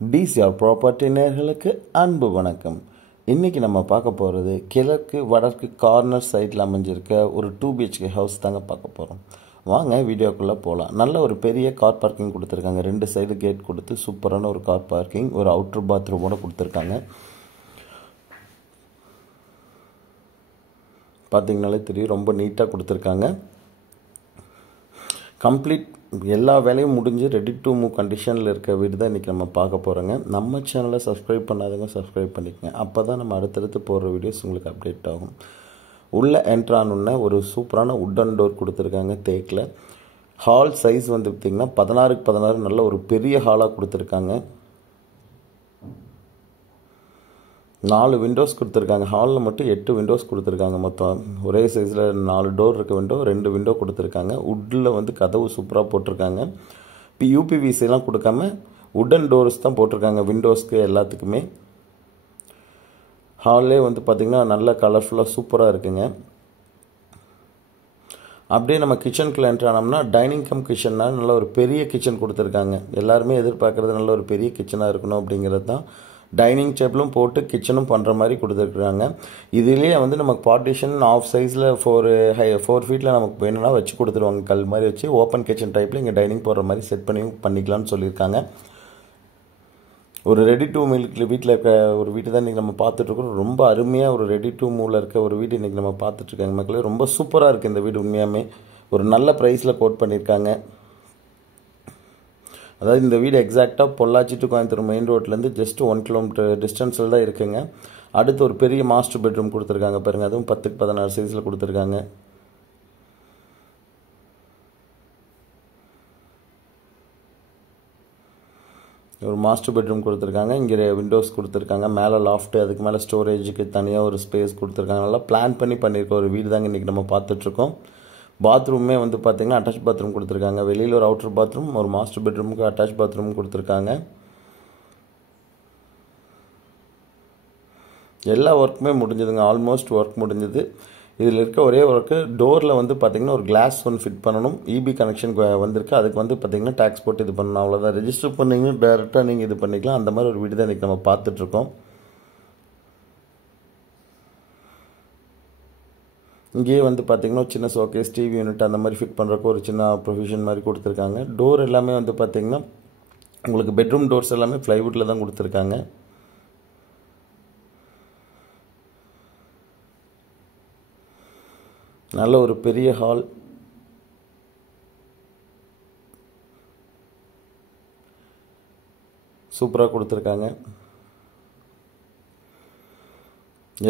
TCR property நேயர்களுக்கு அன்பு வணக்கம். இன்றைக்கி நம்ம பார்க்க போகிறது கிழக்கு வடக்கு கார்னர் சைட்டில் அமைஞ்சிருக்க ஒரு 2 BHK ஹவுஸ் தாங்க பார்க்க போகிறோம். வாங்க வீடியோக்குள்ளே போகலாம். நல்ல ஒரு பெரிய கார் பார்க்கிங் கொடுத்துருக்காங்க. 2 சைடு கேட் கொடுத்து சூப்பரான ஒரு கார் பார்க்கிங், ஒரு அவுட்டர் பாத்ரூமோடு கொடுத்துருக்காங்க. பார்த்திங்கனாலே தெரியும், ரொம்ப நீட்டாக கொடுத்துருக்காங்க. கம்ப்ளீட் எல்லா வேலையும் முடிஞ்சு ரெடி டு மூவ் கண்டிஷனில் இருக்க வீடு தான் இன்றைக்கி நம்ம பார்க்க போகிறோங்க. நம்ம சேனலை சப்ஸ்கிரைப் பண்ணாதவங்க சப்ஸ்கிரைப் பண்ணிக்கங்க. அப்போ தான் நம்ம அடுத்தடுத்து போடுற வீடியோஸ் உங்களுக்கு அப்டேட் ஆகும். உள்ளே என்ட்ரானுன்னே ஒரு சூப்பரான உட்டன் டோர் கொடுத்துருக்காங்க தேக்கில். ஹால் சைஸ் வந்து பார்த்திங்கன்னா 16க்கு 16 நல்ல ஒரு பெரிய ஹாலாக கொடுத்துருக்காங்க. 4 விண்டோஸ் கொடுத்துருக்காங்க. ஹாலில் மட்டும் 8 விண்டோஸ் கொடுத்துருக்காங்க. மொத்தம் ஒரே சைஸில் 4 டோர் இருக்க விண்டோ, 2 விண்டோ கொடுத்துருக்காங்க. உட்டில் வந்து கதவு சூப்பராக போட்டிருக்காங்க. இப்போ யூபிவிசிலாம் கொடுக்காம உட்டன் டோர்ஸ் தான் போட்டிருக்காங்க விண்டோஸ்க்கு எல்லாத்துக்குமே. ஹால்லே வந்து பார்த்திங்கன்னா நல்ல கலர்ஃபுல்லாக சூப்பராக இருக்குங்க. அப்படியே நம்ம கிச்சனுக்குள்ளே என்ட்ரானோம்னா டைனிங் கம் கிச்சன்னா நல்ல ஒரு பெரிய கிச்சன் கொடுத்துருக்காங்க. எல்லாருமே எதிர்பார்க்குறது நல்ல ஒரு பெரிய கிச்சனாக இருக்கணும் அப்படிங்கிறது தான். டைனிங் டேபிளும் போட்டு கிச்சனும் பண்ணுற மாதிரி கொடுத்துருக்குறாங்க. இதுலேயே வந்து நமக்கு பார்ட்டிஷன் ஆஃப் சைஸில் 4 ஃபீட்டில் நமக்கு வேணும்னா வச்சு கொடுத்துருவாங்க. கல் மாதிரி வச்சு ஓப்பன் கிச்சன் டைப்பில் இங்கே டைனிங் போடுற மாதிரி செட் பண்ணிக்கலாம்னு சொல்லியிருக்காங்க. ஒரு ரெடி டு மூவ் வீட்டில் இருக்க ஒரு வீட்டு தான் இன்றைக்கி நம்ம பார்த்துட்ருக்கோம். ரொம்ப அருமையாக ஒரு ரெடி டு மூவில் இருக்க ஒரு வீடு இன்றைக்கி நம்ம பார்த்துட்ருக்காங்க மக்களே. ரொம்ப சூப்பராக இருக்குது இந்த வீடு. உண்மையாமே ஒரு நல்ல ப்ரைஸில் கோட் பண்ணியிருக்காங்க. அதாவது இந்த வீடு எக்ஸாக்டாக பொள்ளாச்சி டு கோயம்புத்தூர் மெயின் ரோட்லேருந்து ஜஸ்ட் 1 கிலோமீட்டர் டிஸ்டன்ஸில் தான் இருக்குங்க. அடுத்து ஒரு பெரிய மாஸ்டர் பெட்ரூம் கொடுத்துருக்காங்க பாருங்கள். அதுவும் 10க்கு 16 சைஸில் கொடுத்துருக்காங்க. ஒரு மாஸ்டர் பெட்ரூம் கொடுத்துருக்காங்க. இங்கே விண்டோஸ் கொடுத்துருக்காங்க. மேலே லாஃப்ட்டு, அதுக்கு மேலே ஸ்டோரேஜுக்கு தனியாக ஒரு ஸ்பேஸ் கொடுத்துருக்காங்க. நல்லா பிளான் பண்ணியிருக்க ஒரு வீடு தாங்க இன்றைக்கி நம்ம பார்த்துட்ருக்கோம். பாத்ரூமே வந்து பார்த்திங்கன்னா அட்டாச் பாத்ரூம் கொடுத்துருக்காங்க. வெளியில் ஒரு அவுட்டர் பாத்ரூம், ஒரு மாஸ்டர் பெட்ரூமுக்கு அட்டாச் பாத்ரூம் கொடுத்துருக்காங்க. எல்லா ஒர்க்குமே முடிஞ்சதுங்க. ஆல்மோஸ்ட் ஒர்க் முடிஞ்சது. இதில் இருக்க ஒரே ஒர்க்கு டோரில் வந்து பார்த்திங்கன்னா ஒரு கிளாஸ் ஒன்று ஃபிட் பண்ணணும். இபி கனெக்ஷன் வந்திருக்கு. அதுக்கு வந்து பார்த்திங்கன்னா டேக்ஸ் போட்டு இது பண்ணணும். அவ்வளோதான். ரெஜிஸ்டர் பண்ணிங்கன்னா டேரெக்டாக நீங்கள் இது பண்ணிக்கலாம். அந்த மாதிரி ஒரு வீடு தான் இன்றைக்கி நம்ம பார்த்துட்ருக்கோம். இங்கேயே வந்து பார்த்திங்கன்னா சின்ன ஷோகேஸ், டிவி யூனிட் அந்த மாதிரி ஃபிட் பண்ணுறக்கு ஒரு சின்ன ப்ரொவிஷன் மாதிரி கொடுத்துருக்காங்க. டோர் எல்லாமே வந்து பார்த்திங்கன்னா உங்களுக்கு பெட்ரூம் டோர்ஸ் எல்லாமே ப்ளைவுட்டில் தான் கொடுத்துருக்காங்க. நல்ல ஒரு பெரிய ஹால். சூப்பராக கொடுத்துருக்காங்க.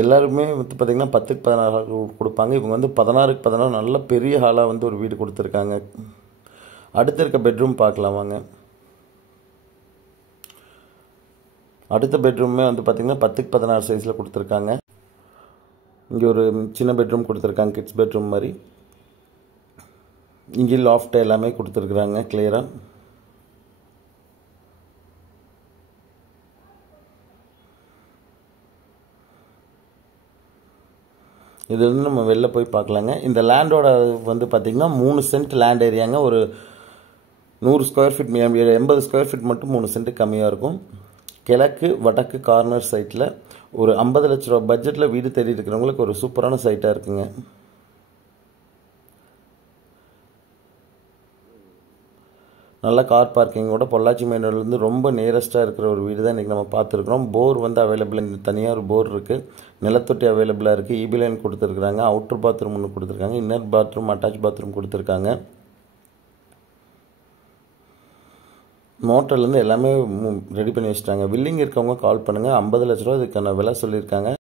எல்லாருமே வந்து பார்த்திங்கன்னா 10க்கு 16 கொடுப்பாங்க. இவங்க வந்து 16க்கு 16 நல்ல பெரிய ஹாலாக வந்து ஒரு வீடு கொடுத்துருக்காங்க. அடுத்து இருக்க பெட்ரூம் பார்க்கலாம் வாங்க. அடுத்த பெட்ரூமே வந்து பார்த்திங்கன்னா 10க்கு 16 சைஸில் கொடுத்துருக்காங்க. இங்கே ஒரு சின்ன பெட்ரூம் கொடுத்துருக்காங்க, கிட்ஸ் பெட்ரூம் மாதிரி. இங்கே லாஃப்ட் எல்லாமே கொடுத்துருக்குறாங்க கிளியராக. இதுலேருந்து நம்ம வெளில போய் பார்க்கலாங்க. இந்த லேண்டோட வந்து பார்த்திங்கன்னா 3 சென்ட் லேண்ட் ஏரியாங்க. ஒரு 100 ஸ்கொயர் ஃபீட் 80 ஸ்கொயர் ஃபீட் மட்டும் 3 சென்ட் கம்மியாக இருக்கும். கிழக்கு வடக்கு கார்னர் சைட்டில் ஒரு 50 லட்ச ரூபா பட்ஜெட்டில் வீடு தேடி இருக்கிறவங்களுக்கு ஒரு சூப்பரான சைட்டாக இருக்குங்க. நல்ல கார் பார்க்கிங்கோட பொள்ளாச்சி மெயின் ரோட்லேருந்து ரொம்ப நியரஸ்ட்டாக இருக்கிற ஒரு வீடு தான் இன்றைக்கி நம்ம பார்த்துருக்குறோம். போர் வந்து அவைலபிள், தனியாக ஒரு போர் இருக்குது. நிலத்தொட்டி அவைலபிளாக இருக்குது. இபி லைன் கொடுத்துருக்குறாங்க. அவுட்டர் பாத்ரூம் ஒன்று கொடுத்துருக்காங்க. இன்னர் பாத்ரூம், அட்டாச் பாத்ரூம் கொடுத்துருக்காங்க. மோட்டர்லேருந்து எல்லாமே ரெடி பண்ணி வச்சுட்டாங்க. வில்லிங் இருக்கவங்க கால் பண்ணுங்கள். 50 லட்ச ரூபா இதுக்கான விலை சொல்லியிருக்காங்க.